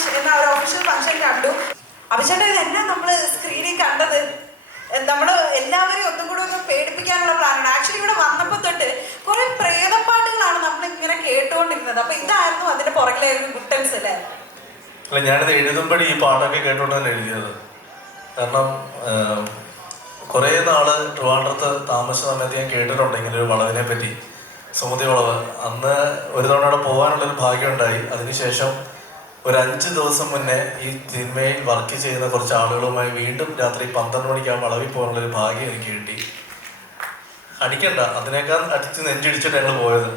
Function എന്ന ഒരു official function കണ്ടു. അഭിഷേക് ഇതെന്നാ നമ്മള് സ്ക്രീനിൽ കണ്ടത്? നമ്മള് എല്ലാവരെയും ഒന്നും കൂടെ ഒന്ന് പേടിപ്പിക്കാനുള്ള പ്ലാനാണ്. ആക്ച്വലി ഇവിടെ വന്നപ്പോ തൊട്ട് കുറെ പ്രേതപ്പാട്ടുകളാണ് നമ്മൾ ഇങ്ങനെ കേട്ടുകൊണ്ടിരുന്നത്. അപ്പൊ ഇതായിരുന്നു അതിന്റെ പുറകിലായിരുന്നു ഗുട്ടൻസ് അല്ലേ? അല്ല, ഞാനിത് എഴുതുമ്പോഴേ ഈ പാട്ടൊക്കെ കേട്ടോണ്ട് തന്നെ എഴുതിയത്. കാരണം കുറേ നാള് ട്രിവാൻഡ്രത്ത് താമസിച്ച സമയത്ത് ഞാൻ കേട്ടിട്ടുണ്ട് ഇങ്ങനെ ഒരു വളവിനെ പറ്റി, സുമതി വളവ്. അന്ന് ഒരു തവണ അവിടെ പോകാനുള്ളൊരു ഭാഗ്യം ഉണ്ടായി. അതിനുശേഷം ഒരു 5 ദിവസം മുന്നേ ഈ സിനിമയിൽ വർക്ക് ചെയ്യുന്ന കുറച്ച് ആളുകളുമായി വീണ്ടും രാത്രി 12 മണിക്ക് ആ വളവിൽ പോകാനുള്ളൊരു ഭാഗ്യം എനിക്ക് കിട്ടി. അടിക്കണ്ട, അതിനേക്കാൾ അടിച്ച് നെഞ്ചിടിച്ചിട്ട് ഞങ്ങൾ പോയത്.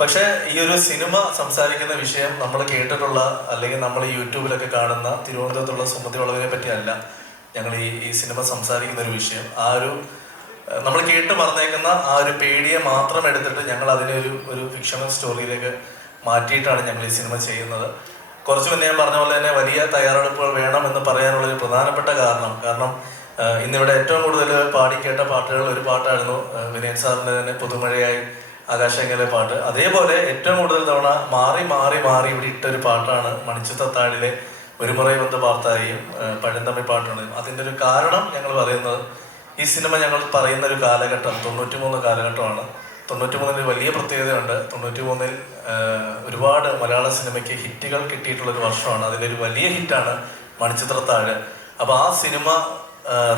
പക്ഷേ ഈ ഒരു സിനിമ സംസാരിക്കുന്ന വിഷയം നമ്മൾ കേട്ടിട്ടുള്ള അല്ലെങ്കിൽ നമ്മൾ യൂട്യൂബിലൊക്കെ കാണുന്ന തിരുവനന്തപുരത്തുള്ള സുമതി വളവിനെ പറ്റിയല്ല ഞങ്ങൾ ഈ സിനിമ സംസാരിക്കുന്ന ഒരു വിഷയം. ആ ഒരു നമ്മൾ കേട്ട് പറഞ്ഞേക്കുന്ന ആ ഒരു പേടിയെ മാത്രം എടുത്തിട്ട് ഞങ്ങൾ അതിനെ ഒരു ഫിക്ഷണൽ സ്റ്റോറിയിലേക്ക് മാറ്റിയിട്ടാണ് ഞങ്ങൾ ഈ സിനിമ ചെയ്യുന്നത്. കുറച്ച് മുന്നേ ഞാൻ പറഞ്ഞ പോലെ തന്നെ വലിയ തയ്യാറെടുപ്പുകൾ വേണമെന്ന് പറയാനുള്ളൊരു പ്രധാനപ്പെട്ട കാരണം ഇന്നിവിടെ ഏറ്റവും കൂടുതൽ പാടിക്കേട്ട പാട്ടുകൾ ഒരു പാട്ടായിരുന്നു വിനയൻ സാറിൻ്റെ തന്നെ പുതുമഴയായി ആകാശങ്ങളിലെ പാട്ട്. അതേപോലെ ഏറ്റവും കൂടുതൽ തവണ മാറി മാറി മാറി ഇവിടെ ഇട്ടൊരു പാട്ടാണ് മണിച്ചിത്രത്താഴിലെ ഒരു മുറൈ വന്ന് പാർത്തായും പഴന്തമിഴ് പാട്ടാണ്. അതിൻ്റെ ഒരു കാരണം ഞങ്ങൾ പറയുന്നത്, ഈ സിനിമ ഞങ്ങൾ പറയുന്ന ഒരു കാലഘട്ടം 93 കാലഘട്ടമാണ്. 93 വലിയ പ്രത്യേകതയുണ്ട്. 93 ഒരുപാട് മലയാള സിനിമയ്ക്ക് ഹിറ്റുകൾ കിട്ടിയിട്ടുള്ളൊരു വർഷമാണ്. അതിലൊരു വലിയ ഹിറ്റാണ് മണിച്ചിത്രത്താഴ്. അപ്പോൾ ആ സിനിമ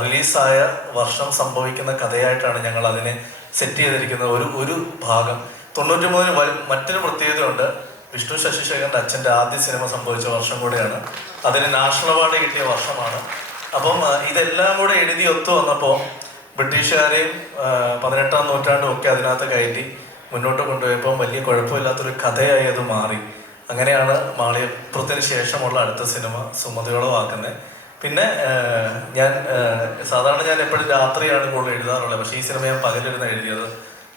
റിലീസായ വർഷം സംഭവിക്കുന്ന കഥയായിട്ടാണ് ഞങ്ങൾ അതിനെ സെറ്റ് ചെയ്തിരിക്കുന്ന ഒരു ഭാഗം. 93 മറ്റൊരു പ്രത്യേകതയുണ്ട്. വിഷ്ണു ശശിശേഖരൻ്റെ അച്ഛൻ്റെ ആദ്യ സിനിമ സംഭവിച്ച വർഷം കൂടെയാണ്. അതിന് നാഷണൽ അവാർഡ് കിട്ടിയ വർഷമാണ്. അപ്പം ഇതെല്ലാം കൂടെ എഴുതി ഒത്തു വന്നപ്പോൾ ബ്രിട്ടീഷുകാരെയും 18-ാം നൂറ്റാണ്ടും ഒക്കെ അതിനകത്ത് കയറ്റി മുന്നോട്ട് കൊണ്ടുപോയപ്പോൾ വലിയ കുഴപ്പമില്ലാത്തൊരു കഥയായി അത് മാറി. അങ്ങനെയാണ് മാളികപ്പുറത്തിന് ശേഷമുള്ള അടുത്ത സിനിമ സുമതിയോളമാക്കുന്നത്. പിന്നെ സാധാരണ ഞാൻ എപ്പോഴും രാത്രിയാണ് കൂടുതൽ എഴുതാറുള്ളത്. പക്ഷേ ഈ സിനിമ ഞാൻ പകലിരുന്ന് എഴുതിയത്.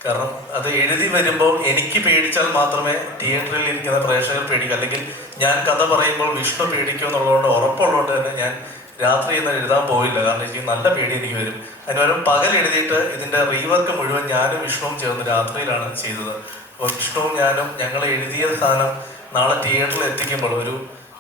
കാരണം അത് എഴുതി വരുമ്പോൾ എനിക്ക് പേടിച്ചാൽ മാത്രമേ തിയേറ്ററിൽ ഇരിക്കുന്ന പ്രേക്ഷകർ പേടിക്കൂ, അല്ലെങ്കിൽ ഞാൻ കഥ പറയുമ്പോൾ വിഷ്ണു പേടിക്കും എന്നുള്ളതുകൊണ്ട് ഉറപ്പുള്ളതുകൊണ്ട് തന്നെ ഞാൻ രാത്രി എന്ന് എഴുതാൻ പോയില്ല. കാരണം എനിക്ക് നല്ല പേടി എനിക്ക് വരും. അതിനുപകരം പകൽ എഴുതിയിട്ട് ഇതിൻ്റെ റീവർക്ക് മുഴുവൻ ഞാനും വിഷ്ണുവും ചേർന്ന് രാത്രിയിലാണ് ചെയ്തത്. അപ്പോൾ വിഷ്ണുവും ഞാനും ഞങ്ങൾ എഴുതിയ സാധനം നാളെ തിയേറ്ററിൽ എത്തിക്കുമ്പോൾ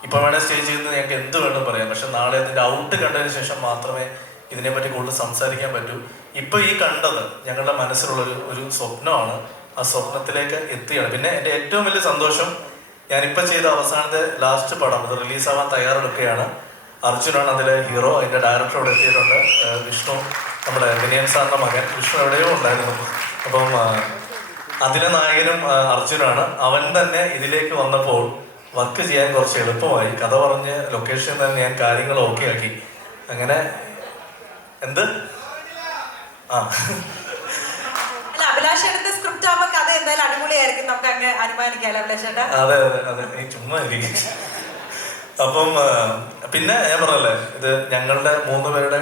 ഇപ്പം വേണേൽ സ്റ്റേജ് ചെയ്യുന്നത് ഞങ്ങൾക്ക് എന്ത് വേണം പറയാം, പക്ഷെ നാളെ അതിൻ്റെ ഔട്ട് കണ്ടതിന് ശേഷം മാത്രമേ ഇതിനെപ്പറ്റി കൂടുതൽ സംസാരിക്കാൻ പറ്റൂ. ഇപ്പോൾ ഈ കണ്ടത് ഞങ്ങളുടെ മനസ്സിലുള്ളൊരു സ്വപ്നമാണ്. ആ സ്വപ്നത്തിലേക്ക് എത്തുകയാണ്. പിന്നെ എൻ്റെ ഏറ്റവും വലിയ സന്തോഷം, ഞാനിപ്പോൾ ചെയ്ത അവസാനത്തെ ലാസ്റ്റ് പടം അത് റിലീസാവാൻ തയ്യാറെടുക്കുകയാണ്. അർജുനാണ് അതിലെ ഹീറോ. അതിൻ്റെ ഡയറക്ടറോട് എത്തിയിട്ടുണ്ട്. വിഷ്ണു, നമ്മുടെ വിനയൻ സാറിൻ്റെ മകൻ വിഷ്ണു എവിടെയോ ഉണ്ടായിരുന്നു. അപ്പം അതിലെ നായകനും അർജുനാണ്. അവൻ തന്നെ ഇതിലേക്ക് വന്നപ്പോൾ വർക്ക് ചെയ്യാൻ കുറച്ച് എളുപ്പമായി. കഥ പറഞ്ഞ് ലൊക്കേഷൻ തന്നെ ഞാൻ കാര്യങ്ങൾ ഓക്കെ ആക്കി. അങ്ങനെ എന്ത് അഭിലാഷേട്ടന്റെ സ്ക്രിപ്റ്റ് ആവുമ്പോ കഥ എന്തായാലും അടിപൊളിയായിരിക്കും, നമുക്ക് അങ്ങ് അനുമാനിക്കാമല്ലോ അഭിലാഷേട്ടാ? അതെ അതെ അതെ, നീ ചുമ്മാ ഇരിക്കും. അപ്പം പിന്നെ ഞാൻ പറഞ്ഞല്ലേ, ഇത് ഞങ്ങളുടെ 3 പേരുടെ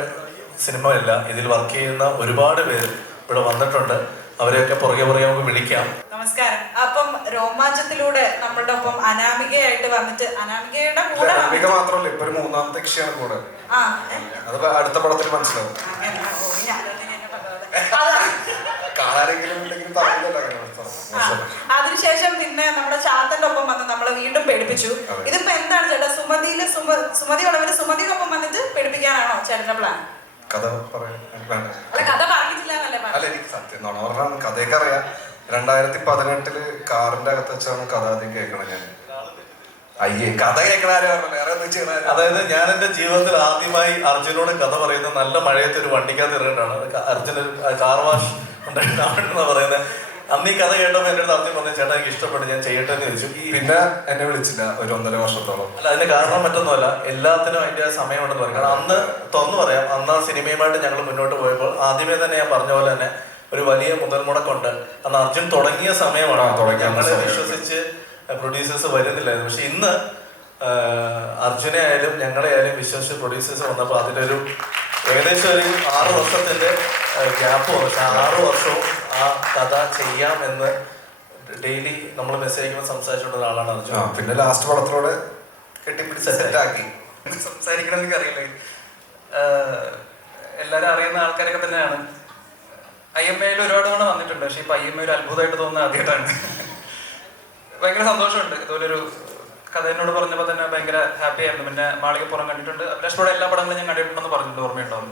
സിനിമയല്ല, ഇതിൽ വർക്ക് ചെയ്യുന്ന ഒരുപാട് പേര് ഇവിടെ വന്നിട്ടുണ്ട്. അവരെയൊക്കെ പുറകെ നമുക്ക് വിളിക്കാം. നമസ്കാരം. അപ്പം രോമാഞ്ചത്തിലൂടെ നമ്മളുടെ ഒപ്പം അനാമികയായിട്ട് വന്നിട്ട്, അനാമികയുടെ കൂടെ മാത്രമല്ല ഇപ്പൊ ഒരു 3ാമത്തെ കക്ഷിയാണ് കൂടെ. അത് അടുത്ത പടത്തിൽ മനസ്സിലാവും. അതിനുശേഷം പിന്നെ നമ്മുടെ ചാത്തന്റെ ഒപ്പം വന്ന് നമ്മളെ വീണ്ടും പേടിപ്പിച്ചു. ഇതിപ്പോ എന്താണ് ചേട്ടാ, സുമതി വളവില് സുമതിക്കൊപ്പം വന്നിട്ട് പേടിപ്പിക്കാനാണോ ചേട്ടന്റെ പ്ലാൻ? കഥ കഥ പറഞ്ഞിട്ടില്ല എന്നല്ലേ? അല്ല, എനിക്ക് സത്യം പറഞ്ഞാൽ കഥയൊക്കെ അറിയാം. 2018 കാറിന്റെ അകത്ത് വെച്ചാണ് കഥ ആദ്യം കേൾക്കണം ഞാൻ. കഥ കേൾക്കണ വേറെ ഒന്നും ചെയ്യണ. അതായത് ഞാൻ എൻ്റെ ജീവിതത്തിൽ ആദ്യമായി അർജുനോട് കഥ പറയുന്നത് നല്ല മഴയത്ത് ഒരു വണ്ടിക്കകത്ത് ഇറങ്ങിയിട്ടാണ്. അർജുന കാർ വാഷ് ഉണ്ടായിട്ടാണെന്ന് പറയുന്നത്. അന്ന് ഈ കഥ കേട്ടപ്പോൾ എൻ്റെ അടുത്ത് ആദ്യം പറഞ്ഞു, ചേട്ടാ എനിക്ക് ഇഷ്ടപ്പെട്ടു, ഞാൻ ചെയ്യട്ടെ എന്ന് ചോദിച്ചു. പിന്നെ എന്നെ വിളിച്ചില്ല ഒരു 1.5 വർഷത്തോളം. അല്ല, അതിന്റെ കാരണം മറ്റൊന്നുമല്ല, എല്ലാത്തിനും അതിന്റെ സമയമുണ്ടെന്ന് പറയും. കാരണം അന്ന് തുറന്നു പറയാം, അന്ന് ആ സിനിമയുമായിട്ട് ഞങ്ങൾ മുന്നോട്ട് പോയപ്പോൾ ആദ്യമേ തന്നെ ഞാൻ പറഞ്ഞ പോലെ തന്നെ ഒരു വലിയ മുതൽ മുടക്കുണ്ട്. അന്ന് അർജുൻ തുടങ്ങിയ സമയമാണ്. ഞങ്ങളെ വിശ്വസിച്ച് പ്രൊഡ്യൂസേഴ്സ് വരുന്നില്ലായിരുന്നു. പക്ഷെ ഇന്ന് അർജുനെ ആയാലും ഞങ്ങളെ ആയാലും വിശ്വസിച്ച് പ്രൊഡ്യൂസേഴ്സ് വന്നപ്പോൾ അതിലൊരു ഏകദേശം ഒരു 6 വർഷത്തിന്റെ ഗ്യാപ്പ് വന്നു. പക്ഷെ 6 വർഷവും ആ കഥ ചെയ്യാം എന്ന് ഡെയിലി നമ്മൾ മെസ്സേജ് അയക്കുമ്പോൾ സംസാരിച്ചുകൊണ്ട ഒരാളാണ് അർജുൻ. പിന്നെ ലാസ്റ്റ് പടത്തിലൂടെ കെട്ടിപ്പിടിച്ച് സെറ്റാക്കി. സംസാരിക്കണം എനിക്ക് അറിയില്ല. എല്ലാവരും അറിയുന്ന ആൾക്കാരൊക്കെ തന്നെയാണ്. IMA ഒരുപാട് തവണ വന്നിട്ടുണ്ട്. പക്ഷെ ഇപ്പൊ IMA ഒരു അത്ഭുതമായിട്ട് തോന്നുന്നത് ആദ്യമായിട്ടാണ്. ഭയങ്കര സന്തോഷമുണ്ട്. ഇതുപോലൊരു കഥ എന്നോട് പറഞ്ഞപ്പോൾ തന്നെ ഭയങ്കര ഹാപ്പി ആയിരുന്നു. പിന്നെ മാളികപ്പുറം കണ്ടിട്ടുണ്ട്, അഭിലാഷിലൂടെ എല്ലാ പടങ്ങളും ഞാൻ കണ്ടിട്ടുണ്ടെന്ന് പറഞ്ഞിട്ടുണ്ട്, ഓർമ്മയുണ്ടാവും.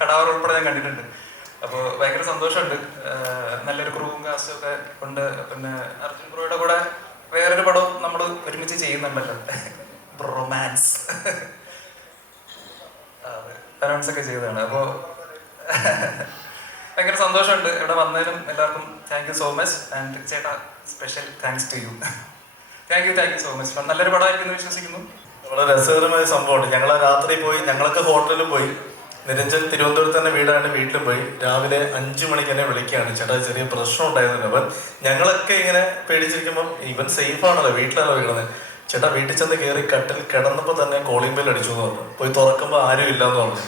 കടാവർ ഉൾപ്പെടെ ഞാൻ കണ്ടിട്ടുണ്ട്. അപ്പോൾ ഭയങ്കര സന്തോഷമുണ്ട്. നല്ലൊരു ക്രൂവും കാസ്റ്റും ഒക്കെ ഉണ്ട്. പിന്നെ അർജുൻ ബ്രോയുടെ കൂടെ വേറൊരു പടവും നമ്മൾ ഒരുമിച്ച് ചെയ്യുന്നുണ്ടല്ലോ, റൊമാൻസ് അനൗൺസ് ഒക്കെ ചെയ്തതാണ്. അപ്പോൾ ഭയങ്കര സന്തോഷമുണ്ട് ഇവിടെ വന്നതിലും. എല്ലാവർക്കും thank you so much. And ചേട്ടാ, special thanks to you. Thank you so much. നല്ലൊരു പടമായിരിക്കുന്നു വിശ്വസിക്കുന്നു. വളരെ രസകരമായ സംഭവമുണ്ട്. ഞങ്ങൾ രാത്രി പോയി, ഞങ്ങളൊക്കെ ഹോട്ടലിൽ പോയി. നിരഞ്ജൻ തിരുവനന്തപുരത്ത് തന്നെ വീടാണ്, വീട്ടിലും പോയി. രാവിലെ 5 മണിക്ക് എന്നെ വിളിക്കുകയാണ്, ചേട്ടാ ചെറിയ പ്രശ്നം ഉണ്ടായിരുന്നു. അപ്പം ഞങ്ങളൊക്കെ ഇങ്ങനെ പേടിച്ചിരിക്കുമ്പം ഇവൻ സേഫ് ആണല്ലോ, വീട്ടിലാണല്ലോ വീണത്. ചേട്ടാ വീട്ടിൽ ചെന്ന് കയറി കട്ടിൽ കിടന്നപ്പോൾ തന്നെ കോളിംഗ് ബെൽ അടിച്ചു എന്ന് പറഞ്ഞു. പോയി തുറക്കുമ്പോൾ ആരും ഇല്ലയെന്ന് പറഞ്ഞു.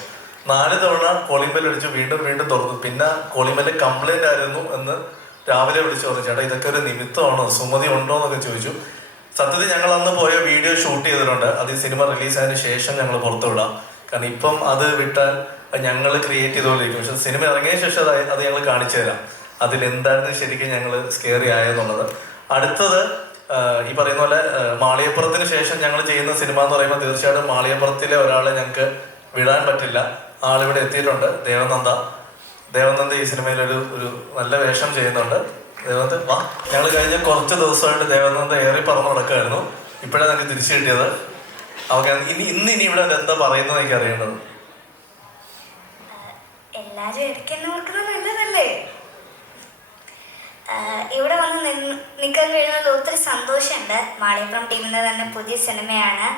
4 തവണ കോളിംഗ് ബെൽ അടിച്ചു, വീണ്ടും വീണ്ടും തുറന്നു. പിന്നെ കോളിംഗ് ബെല്ല് കംപ്ലൈന്റ് ആയിരുന്നു എന്ന് രാവിലെ വിളിച്ചു പറഞ്ഞു. ചേട്ടാ ഇതൊക്കെ ഒരു നിമിത്തമാണോ, സുമതി ഉണ്ടോ എന്നൊക്കെ ചോദിച്ചു. സത്യത്തിൽ ഞങ്ങൾ അന്ന് പോയ വീഡിയോ ഷൂട്ട് ചെയ്തിട്ടുണ്ട്. അത് ഈ സിനിമ റിലീസായതിനു ശേഷം ഞങ്ങൾ പുറത്തു വിടാം. കാരണം ഇപ്പം അത് വിട്ടാൽ ഞങ്ങൾ ക്രിയേറ്റ് ചെയ്തുകൊണ്ടിരിക്കും. പക്ഷെ സിനിമ ഇറങ്ങിയ ശേഷം അത് ഞങ്ങൾ കാണിച്ചു തരാം അതിലെന്തായിരുന്നു ശരിക്കും ഞങ്ങൾ സ്കെയറി ആയെന്നുള്ളത്. അടുത്തത് ഈ പറയുന്ന പോലെ മാളികപ്പുറത്തിന് ശേഷം ഞങ്ങൾ ചെയ്യുന്ന സിനിമ എന്ന് പറയുമ്പോൾ തീർച്ചയായിട്ടും മാളികപ്പുറത്തിലെ ഒരാളെ ഞങ്ങൾക്ക് വിടാൻ പറ്റില്ല. ആളിവിടെ എത്തിയിട്ടുണ്ട്, ദേവനന്ദ ഈ സിനിമയിൽ ഒരു നല്ല വേഷം ചെയ്യുന്നുണ്ട്. ദേവനന്ദ വാ. ഞങ്ങൾ കഴിഞ്ഞ കുറച്ച് ദിവസമായിട്ട് ദേവനന്ദ ഏറി പറന്ന് നടക്കുകയായിരുന്നു. ഇപ്പോഴാണ് ഞങ്ങൾക്ക് തിരിച്ചു കിട്ടിയത്. അവർക്ക് ഇന്ന് ഇവിടെ എന്താ പറയുന്നത് എനിക്ക് അറിയേണ്ടത്. എല്ലാരും ഇടയ്ക്കെന്നെ ഓർക്കുന്നത് നല്ലതല്ലേ. ഇവിടെ വന്ന് നിൽക്കാൻ കഴിയുന്നത് ഒത്തിരി സന്തോഷമുണ്ട്. മാളികപ്പുറം ടീമിൻ്റെ തന്നെ പുതിയ സിനിമയാണ്.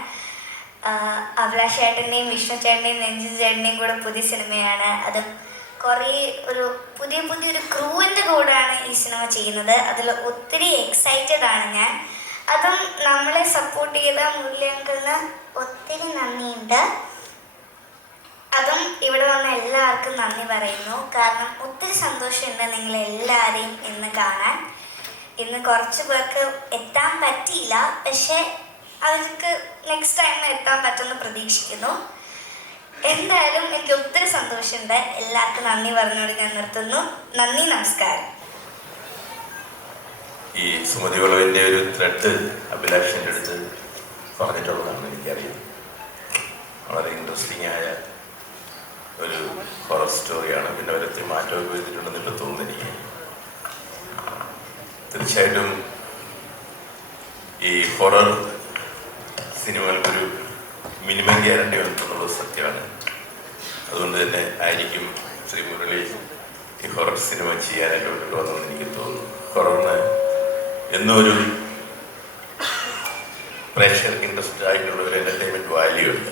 അഭിലാഷ് ചേട്ടൻ്റെയും വിഷ്ണു ചേട്ടൻ്റെയും രഞ്ജിത് ചേട്ടൻ്റെയും കൂടെ പുതിയ സിനിമയാണ്. അത് കുറേ പുതിയൊരു ക്രൂവിൻ്റെ കൂടെയാണ് ഈ സിനിമ ചെയ്യുന്നത്. അതിൽ ഒത്തിരി എക്സൈറ്റഡ് ആണ് ഞാൻ. അതും നമ്മളെ സപ്പോർട്ട് ചെയ്ത മുരളി അങ്കിളിന് ഒത്തിരി നന്ദിയുണ്ട്. അതും ഇവിടെ വന്ന എല്ലാവർക്കും നന്ദി പറയുന്നു. കാരണം ഒത്തിരി സന്തോഷമുണ്ട് നിങ്ങളെല്ലാവരെയും ഇന്ന് കാണാൻ. ഇന്ന് കുറച്ച് പേർക്ക് എത്താൻ പറ്റിയില്ല, പക്ഷേ അവർക്ക് നെക്സ്റ്റ് ടൈം എത്താൻ പറ്റുമെന്ന് പ്രതീക്ഷിക്കുന്നു. എന്തായാലും എനിക്ക് ഒത്തിരി സന്തോഷമുണ്ട്. എല്ലാവർക്കും നന്ദി പറഞ്ഞുകൊണ്ട് ഞാൻ നിർത്തുന്നു. നന്ദി, നമസ്കാരം. ഈ സുമതി വളവിൻ്റെ ഒരു ത്രെഡ് അഭിലാഷിൻ്റെ അടുത്ത് പറഞ്ഞിട്ടുള്ളതാണെന്ന് എനിക്കറിയാം. വളരെ ഇൻട്രസ്റ്റിംഗ് ആയ ഒരു ഹൊറർ സ്റ്റോറിയാണ്. പിന്നെ ഒരൊത്തിരി മാറ്റമൊക്കെ വരുത്തിയിട്ടുണ്ടെന്ന് ഇപ്പോൾ തോന്നുന്നു എനിക്ക്. തീർച്ചയായിട്ടും ഈ ഹൊറർ സിനിമകൾക്കൊരു മിനിമം ഗ്യാരണ്ടി വന്നിട്ടുള്ളത് സത്യമാണ്. അതുകൊണ്ട് തന്നെ ആയിരിക്കും ശ്രീ മുരളി ഈ ഹൊറർ സിനിമ ചെയ്യാനായിട്ട് വേണ്ടിയിട്ട് വന്നതെന്ന് എനിക്ക് തോന്നുന്നു. ഹൊററിന് എന്നും ഒരു പ്രേക്ഷകർക്ക് ഇൻട്രസ്റ്റ് ആയിട്ടുള്ള ഒരു എൻ്റർടൈൻമെൻറ്റ് വാല്യൂ ഉണ്ട്.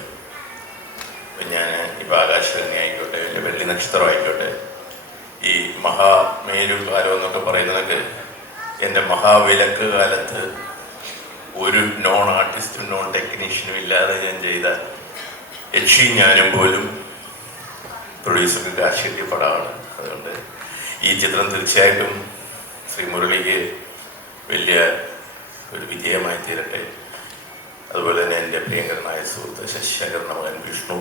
ഇപ്പം ഞാൻ ഇപ്പോൾ ആകാശവാണി ആയിക്കോട്ടെ, വലിയ വെള്ളി നക്ഷത്രം ആയിക്കോട്ടെ, ഈ മഹാമേരു കാലം എന്നൊക്കെ പറയുന്നതൊക്കെ എൻ്റെ മഹാവിലക്ക് കാലത്ത് ഒരു നോൺ ആർട്ടിസ്റ്റും നോൺ ടെക്നീഷ്യനും ഇല്ലാതെ ഞാൻ ചെയ്ത യക്ഷി ഞാനും പോലും പ്രൊഡ്യൂസർക്ക് കാശ് കിട്ടിയ പടമാണ്. അതുകൊണ്ട് ഈ ചിത്രം തീർച്ചയായിട്ടും ശ്രീ മുരളിക്ക് വലിയ ഒരു വിജയമായി തീരട്ടെ. അതുപോലെ തന്നെ എൻ്റെ പ്രിയങ്കരനായ സുഹൃത്ത് ശശിശേഖരൻ്റെ മകൻ വിഷ്ണു,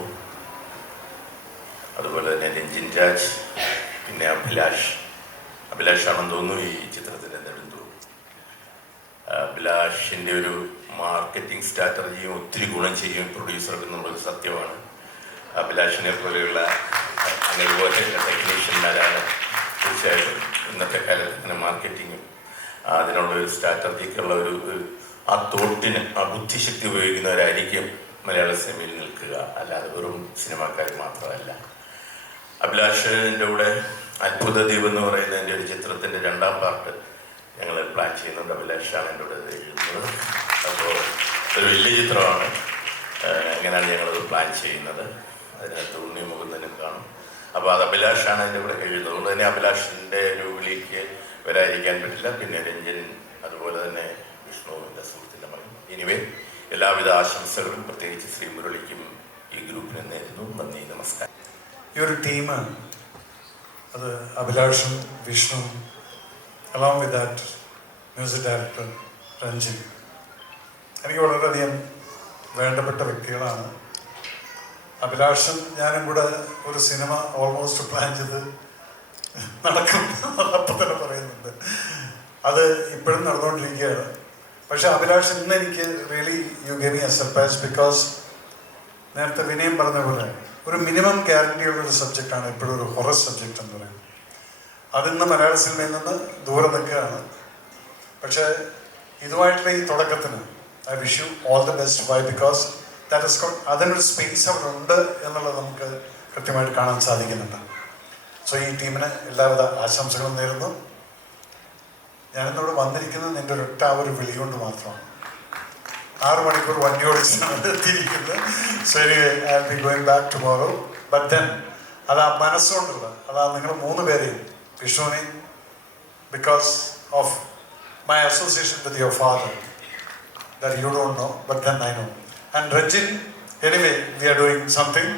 അതുപോലെ തന്നെ രഞ്ജിൻ രാജ്, പിന്നെ അഭിലാഷാണെന്ന് തോന്നുന്നു ഈ ചിത്രത്തിൻ്റെ നെടുന്തൂർ. അഭിലാഷിൻ്റെ ഒരു മാർക്കറ്റിംഗ് സ്ട്രാറ്റജിയും ഒത്തിരി ഗുണം ചെയ്യും പ്രൊഡ്യൂസർക്ക് എന്നുള്ളത് സത്യമാണ്. അഭിലാഷിനെ പോലെയുള്ള അങ്ങനെപോലെയുള്ള ടെക്നീഷ്യന്മാരാണ് തീർച്ചയായിട്ടും ഇന്നത്തെ കാലത്ത് ഇങ്ങനെ മാർക്കറ്റിങ്ങും അതിനുള്ള ഒരു സ്ട്രാറ്റജിക്കുള്ള ഒരു ആ തോട്ടിന് ആ ബുദ്ധിശക്തി ഉപയോഗിക്കുന്നവരായിരിക്കും മലയാള സിനിമയിൽ നിൽക്കുക, അല്ലാതെ വെറും സിനിമാക്കാർ മാത്രമല്ല. അഭിലാഷിൻ്റെ കൂടെ അത്ഭുത ദ്വീപ് എന്ന് പറയുന്ന എൻ്റെ ഒരു ചിത്രത്തിൻ്റെ 2ാം പാർട്ട് ഞങ്ങൾ പ്ലാൻ ചെയ്യുന്നുണ്ട്. അഭിലാഷാണ് എൻ്റെ കൂടെ എഴുതുന്നത്. അപ്പോൾ ഒരു വലിയ ചിത്രമാണ്. അങ്ങനെയാണ് ഞങ്ങളത് പ്ലാൻ ചെയ്യുന്നത്. അതിനകത്ത് ഉണ്ണി മുകുന്ദനും കാണും. അപ്പോൾ അത് അഭിലാഷാണ് എൻ്റെ കൂടെ എഴുതുന്നത്. അതുകൊണ്ട് തന്നെ അഭിലാഷിൻ്റെ ഒരു വിളിക്ക് വരാതിരിക്കാൻ പറ്റില്ല. പിന്നെ രഞ്ജൻ, അതുപോലെ തന്നെ വിഷ്ണു, എൻ്റെ സുഹൃത്തിൻ്റെ മകൻ. എനിവേ എല്ലാവിധ ആശംസകളും പ്രത്യേകിച്ച് ശ്രീ മുരളിക്കും ഈ ഗ്രൂപ്പിന് നേരുന്നു. നന്ദി, നമസ്കാരം. ഈ ഒരു ടീം, അത് അഭിലാഷും Vishnu along with that music director Ranjin, എനിക്ക് വളരെയധികം വേണ്ടപ്പെട്ട വ്യക്തികളാണ്. അഭിലാഷും ഞാനും കൂടെ ഒരു സിനിമ ഓൾമോസ്റ്റ് പ്ലാൻ ചെയ്ത് നടക്കും, അപ്പം തന്നെ പറയുന്നുണ്ട്. അത് ഇപ്പോഴും നടന്നുകൊണ്ടിരിക്കുകയാണ്. പക്ഷെ അഭിലാഷ് ഇന്ന് എനിക്ക് really you gave me a surprise because നേരത്തെ വിനയം പറഞ്ഞ പോലെ ഒരു മിനിമം ഗ്യാരണ്ടി ഉള്ളൊരു സബ്ജക്റ്റാണ് എപ്പോഴും ഒരു ഹൊറർ സബ്ജക്റ്റ് എന്ന് പറയുന്നത്. അതിന്ന് മലയാള സിനിമയിൽ നിന്ന് ദൂരെ നിൽക്കുകയാണ്. പക്ഷേ ഇതുമായിട്ടുള്ള ഈ തുടക്കത്തിന് I wish you all the best. Why because that is അതിനൊരു സ്പേസ് അവിടെ ഉണ്ട് എന്നുള്ളത് നമുക്ക് കൃത്യമായിട്ട് കാണാൻ സാധിക്കുന്നുണ്ട്. സോ ഈ ടീമിന് എല്ലാവിധ ആശംസകളും നേരുന്നു. ഞാനിന്നിവിടെ വന്നിരിക്കുന്നത് നിൻ്റെ ഒരൊറ്റ ഒരു വിളി കൊണ്ട് മാത്രമാണ്. 6 മണിക്കൂർ വണ്ടി ഓടിച്ചാണ് എത്തിയിരിക്കുന്നത്. So anyway I will be going back tomorrow. But then അത് ആ മനസ്സുകൊണ്ടുള്ള അതാ നിങ്ങൾ 3 പേരെയും വിഷ്ണുവിനെയും because of my association with your father that you don't know, but then I know. And Ranjin, anyway, we are doing something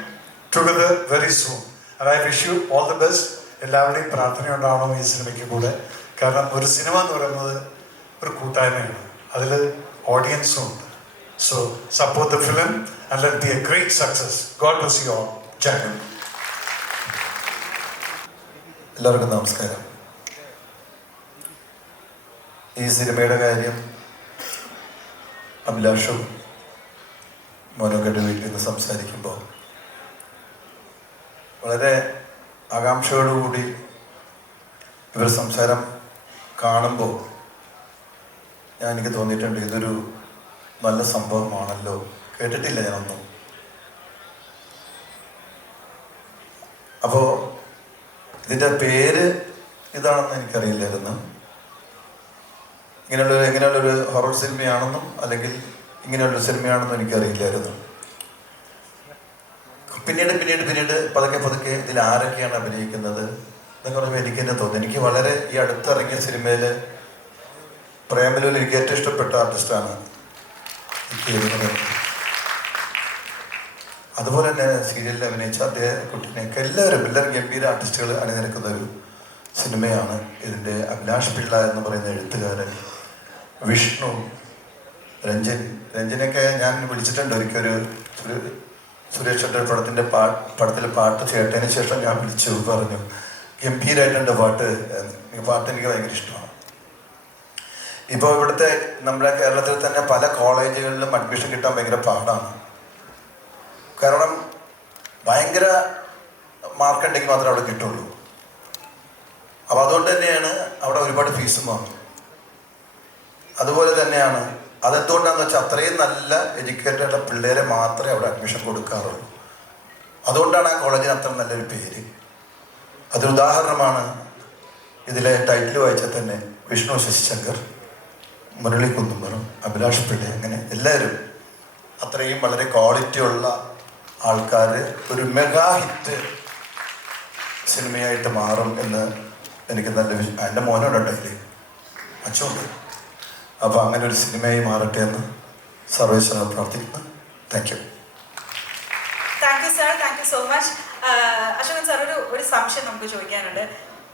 together very soon. And I wish you all the best. എല്ലാവരുടെയും പ്രാർത്ഥന ഉണ്ടാവണം ഈ സിനിമയ്ക്ക് കൂടെ. കാരണം ഒരു cinema എന്ന് പറയുന്നത് ഒരു കൂട്ടായ്മയാണ്, അതിൽ ഓഡിയൻസും ഉണ്ട്. So support the film and let be a great success. God bless you all. ജയ്. എല്ലാവർക്കും നമസ്കാരം. ഈ സിനിമയുടെ കാര്യം അഭിലാഷും മോനോക്കയുടെ വീട്ടിൽ നിന്ന് സംസാരിക്കുമ്പോൾ വളരെ ആകാംക്ഷയോടുകൂടി ഇവർ സംസാരം കാണുമ്പോൾ എനിക്ക് തോന്നിയിട്ടുണ്ട് ഇതൊരു നല്ല സംഭവമാണല്ലോ. കേട്ടിട്ടില്ല ഞാനൊന്നും. അപ്പോൾ ഇതിൻ്റെ പേര് ഇതാണെന്ന് എനിക്കറിയില്ലായിരുന്നു. ഇങ്ങനെയുള്ളൊരു ഹൊറർ സിനിമയാണെന്നും അല്ലെങ്കിൽ ഇങ്ങനെയുള്ളൊരു സിനിമയാണെന്നും എനിക്കറിയില്ലായിരുന്നു. പിന്നീട് പതുക്കെ ഇതിൽ ആരൊക്കെയാണ് അഭിനയിക്കുന്നത് എന്നൊക്കെ പറയുമ്പോൾ എനിക്ക് തന്നെ തോന്നി. എനിക്ക് വളരെ ഈ അടുത്തിറങ്ങിയ സിനിമയിൽ പ്രേമലുവിൽ എനിക്ക് ഏറ്റവും ഇഷ്ടപ്പെട്ട ആർട്ടിസ്റ്റാണ് അതുപോലെ തന്നെ സീരിയലിൽ അഭിനയിച്ച അദ്ദേഹം കുട്ടീനെയൊക്കെ എല്ലാവരും ഗംഭീര ആർട്ടിസ്റ്റുകൾ അണിനിരക്കുന്ന ഒരു സിനിമയാണ്. ഇതിൻ്റെ അഭിലാഷ് പിള്ള എന്ന് പറയുന്ന എഴുത്തുകാരൻ, വിഷ്ണു, രഞ്ജനൊക്കെ ഞാൻ വിളിച്ചിട്ടുണ്ട് ഒരിക്കൽ. സുരേഷ് ചന്ദ്ര പടത്തിൽ പാട്ട് ചേട്ടതിന് ശേഷം ഞാൻ വിളിച്ചു പറഞ്ഞു ഗംഭീരമായിട്ടുണ്ട് പാട്ട് എനിക്ക് ഭയങ്കര ഇഷ്ടമാണ്. ഇപ്പോൾ ഇവിടുത്തെ നമ്മുടെ കേരളത്തിൽ തന്നെ പല കോളേജുകളിലും അഡ്മിഷൻ കിട്ടാൻ ഭയങ്കര പാടാണ്. കാരണം ഭയങ്കര മാർക്കുണ്ടെങ്കിൽ മാത്രമേ അവിടെ കിട്ടുള്ളൂ. അപ്പോൾ അതുകൊണ്ട് തന്നെയാണ് അവിടെ ഒരുപാട് ഫീസും വാങ്ങും. അതുപോലെ തന്നെയാണ് അതെന്തുകൊണ്ടാണെന്ന് വെച്ചാൽ അത്രയും നല്ല എഡ്യൂക്കേറ്റഡ് പിള്ളേരെ മാത്രമേ അവിടെ അഡ്മിഷൻ കൊടുക്കാറുള്ളൂ. അതുകൊണ്ടാണ് ആ കോളേജിന് അത്ര നല്ലൊരു പേര്. അതൊരു ഉദാഹരണമാണ് ഇതിലെ ടൈറ്റിൽ വായിച്ചാൽ തന്നെ വിഷ്ണു ശശിശങ്കർ, മുരളി കുന്നുമ്പറും, അഭിലാഷ് പിള്ളെ, അങ്ങനെ എല്ലാവരും അത്രയും വളരെ ക്വാളിറ്റിയുള്ള ആൾക്കാർ ഒരു മെഗാ ഹിറ്റ് സിനിമയായിട്ട് മാറും എന്ന് എനിക്ക് നല്ല എൻ്റെ മോനോടുണ്ടെങ്കിൽ അച്ഛനുണ്ട്. അപ്പോൾ അങ്ങനെ ഒരു സിനിമയായി മാറട്ടെ എന്ന് സർവേശ്വരൻ പ്രാർത്ഥിക്കുന്നു. Thank you. Thank you sir, thank you so much. Ashokan sir, ഒരു സംശയം നമുക്ക് ചോദിക്കാനുണ്ട്.